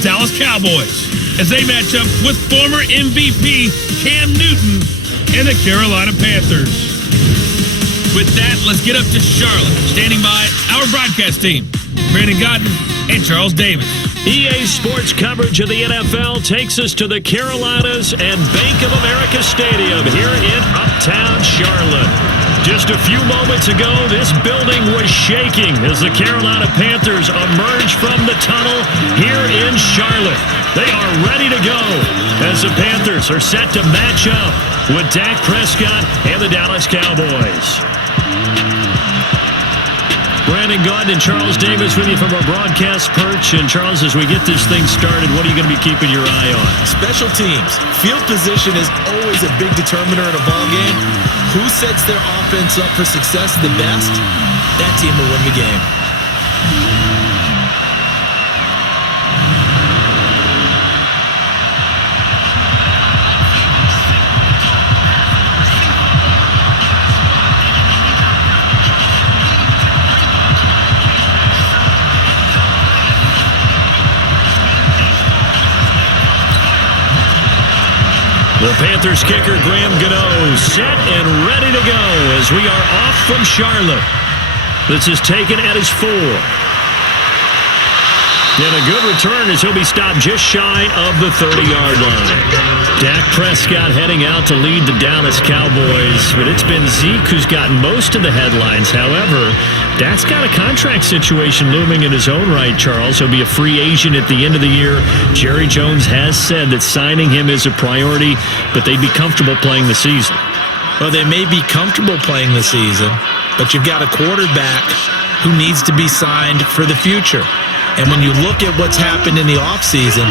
Dallas Cowboys as they match up with former MVP Cam Newton and the Carolina Panthers. With that, let's get up to Charlotte. Standing by our broadcast team, Brandon Godden and Charles Davis. EA Sports coverage of the NFL takes us to the Carolinas and Bank of America Stadium here in Uptown Charlotte. Just a few moments ago, this building was shaking as the Carolina Panthers emerged from the tunnel here in Charlotte. They are ready to go as the Panthers are set to match up with Dak Prescott and the Dallas Cowboys. Brandon Godden and Charles Davis with you from our broadcast perch. And Charles, as we get this thing started, what are you going to be keeping your eye on? Special teams. Field position is always a big determiner in a ball game. Who sets their offense up for success the best? That team will win the game. The Panthers kicker, Graham Gano, set and ready to go as we are off from Charlotte. This is taken at his 4. And a good return as he'll be stopped just shy of the 30-yard line. Dak Prescott heading out to lead the Dallas Cowboys, but it's been Zeke who's gotten most of the headlines. However, Dak's got a contract situation looming in his own right, Charles. He'll be a free agent at the end of the year. Jerry Jones has said that signing him is a priority, but they'd be comfortable playing the season. Well, they may be comfortable playing the season, but you've got a quarterback who needs to be signed for the future. And when you look at what's happened in the offseason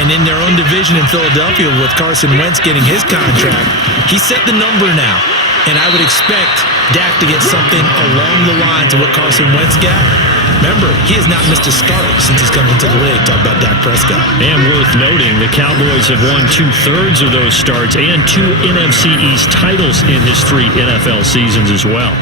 and in their own division in Philadelphia with Carson Wentz getting his contract, he set the number now. And I would expect Dak to get something along the lines of what Carson Wentz got. Remember, he has not missed a start since he's come into the league. Talk about Dak Prescott. And worth noting, the Cowboys have won 2/3 of those starts and 2 NFC East titles in his 3 NFL seasons as well.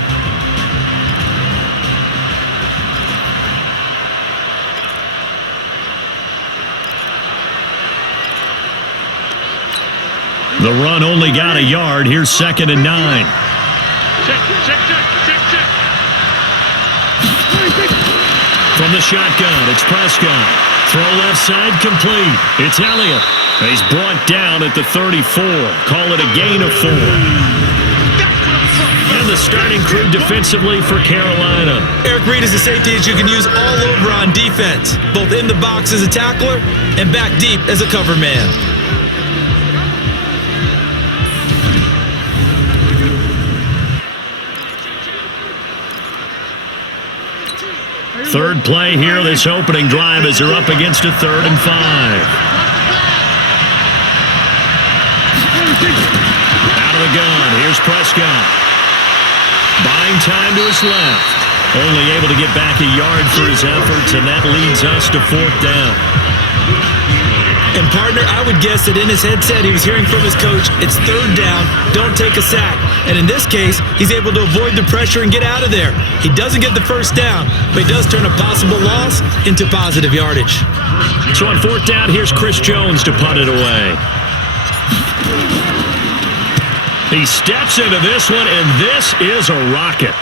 The run only got a yard. Here's 2nd and 9. Check. From the shotgun, it's Prescott. Throw left side complete. It's Elliott. He's brought down at the 34. Call it a gain of 4. And the starting crew defensively for Carolina. Eric Reed is a safety that you can use all over on defense, both in the box as a tackler and back deep as a cover man. Third play here, this opening drive as they're up against a 3rd and 5. Out of the gun, here's Prescott. Buying time to his left. Only able to get back a yard for his efforts, and that leads us to 4th down. And partner, I would guess that in his headset he was hearing from his coach, it's 3rd down, don't take a sack. And in this case, he's able to avoid the pressure and get out of there. He doesn't get the 1st down, but he does turn a possible loss into positive yardage. So on 4th down, here's Chris Jones to punt it away. He steps into this one, and this is a rocket.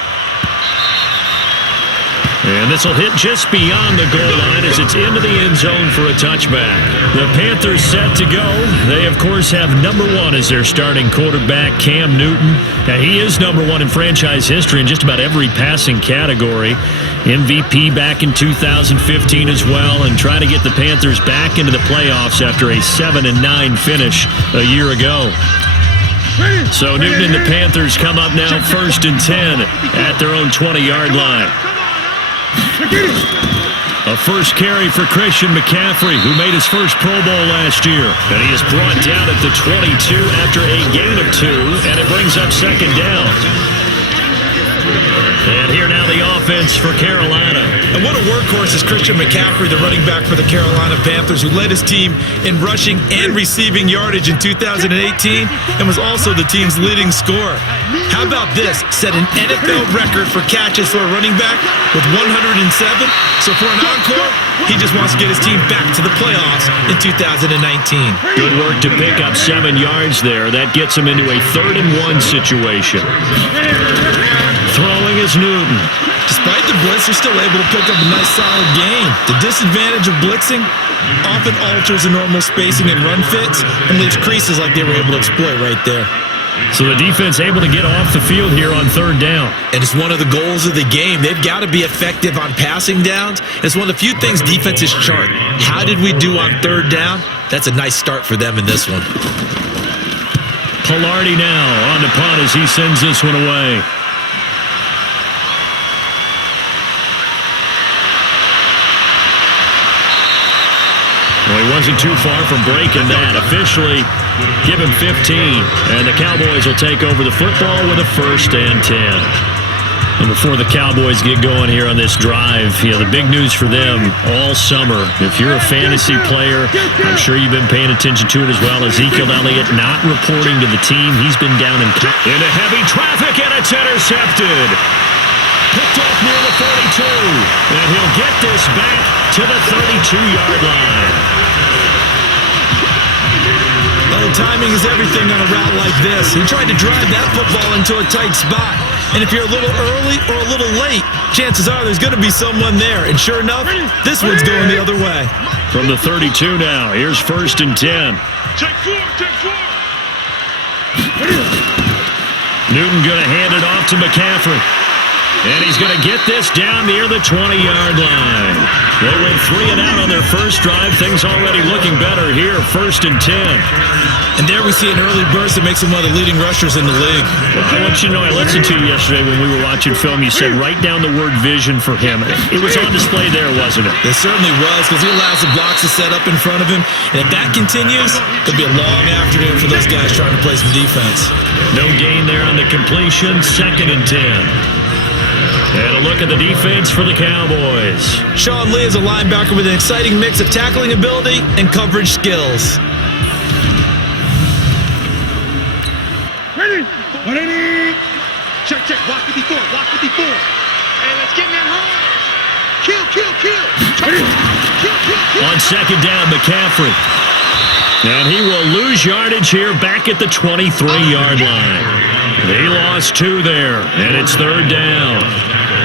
And this will hit just beyond the goal line as it's into the end zone for a touchback. The Panthers set to go. They, of course, have number 1 as their starting quarterback, Cam Newton. Now, he is number 1 in franchise history in just about every passing category. MVP back in 2015 as well, and trying to get the Panthers back into the playoffs after a 7-9 finish a year ago. So Newton and the Panthers come up now 1st and 10 at their own 20-yard line. A first carry for Christian McCaffrey, who made his first Pro Bowl last year. And he is brought down at the 22 after a gain of 2, and it brings up 2nd down. And here now the offense for Carolina. And what a workhorse is CujoMatty, the running back for the Carolina Panthers, who led his team in rushing and receiving yardage in 2018 and was also the team's leading scorer. How about this? Set an NFL record for catches for a running back with 107. So for an encore, he just wants to get his team back to the playoffs in 2019. Good work to pick up 7 yards there. That gets him into a 3rd-and-1 situation. Throwing is Newton. Despite the blitz, they're still able to pick up a nice solid gain. The disadvantage of blitzing often alters the normal spacing and run fits and leaves creases like they were able to exploit right there. So the defense able to get off the field here on 3rd down. And it's one of the goals of the game. They've got to be effective on passing downs. It's one of the few things defenses chart. How did we do on 3rd down? That's a nice start for them in this one. Pilardi now on the punt as he sends this one away. Well, he wasn't too far from breaking that. Officially, give him 15. And the Cowboys will take over the football with a 1st and 10. And before the Cowboys get going here on this drive, the big news for them all summer, if you're a fantasy player, I'm sure you've been paying attention to it as well. Ezekiel Elliott not reporting to the team. He's been down into heavy traffic, and it's intercepted. Picked off near the 42. And he'll get this back to the 32-yard line. Well, timing is everything on a route like this. He tried to drive that football into a tight spot. And if you're a little early or a little late, chances are there's going to be someone there. And sure enough, this one's going the other way. From the 32 now, here's 1st and 10. Newton going to hand it off to McCaffrey. And he's going to get this down near the 20-yard line. They went 3 and out on their first drive. Things already looking better here. 1st and 10. And there we see an early burst that makes him one of the leading rushers in the league. Well, I want you to know, I listened to you yesterday when we were watching film. You said write down the word vision for him. It was on display there, wasn't it? It certainly was, because he allows the blocks to set up in front of him. And if that continues, it'll be a long afternoon for those guys trying to play some defense. No gain there on the completion. 2nd and 10. And a look at the defense for the Cowboys. Sean Lee is a linebacker with an exciting mix of tackling ability and coverage skills. Ready? Check. Walk 54. Hey, let's get in that hole. Kill. Kill. On 2nd down, McCaffrey. And he will lose yardage here back at the 23-yard line. He lost 2 there, and it's 3rd down.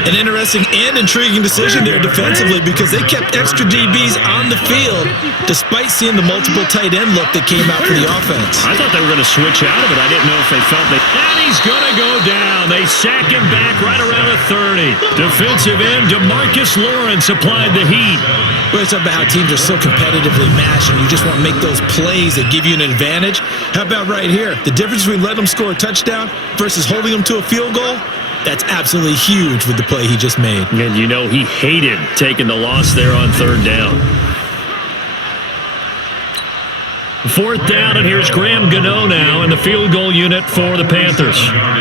An interesting and intriguing decision there defensively, because they kept extra DBs on the field despite seeing the multiple tight end look that came out for the offense. I thought they were going to switch out of it. I didn't know if they felt that. And he's going to go down. They sack him back right around the 30. Defensive end DeMarcus Lawrence applied the heat. Well, it's about how teams are so competitively matched, and you just want to make those plays that give you an advantage. How about right here? The difference between letting them score a touchdown versus holding them to a field goal, that's absolutely huge with the play he just made. And you know he hated taking the loss there on 3rd down. 4th down, and here's Graham Gano now in the field goal unit for the Panthers.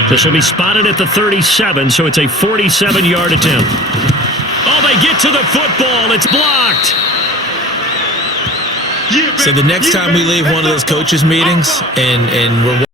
This will be spotted at the 37, so it's a 47-yard attempt. Oh, they get to the football. It's blocked. So the next time we leave one of those coaches' meetings and we're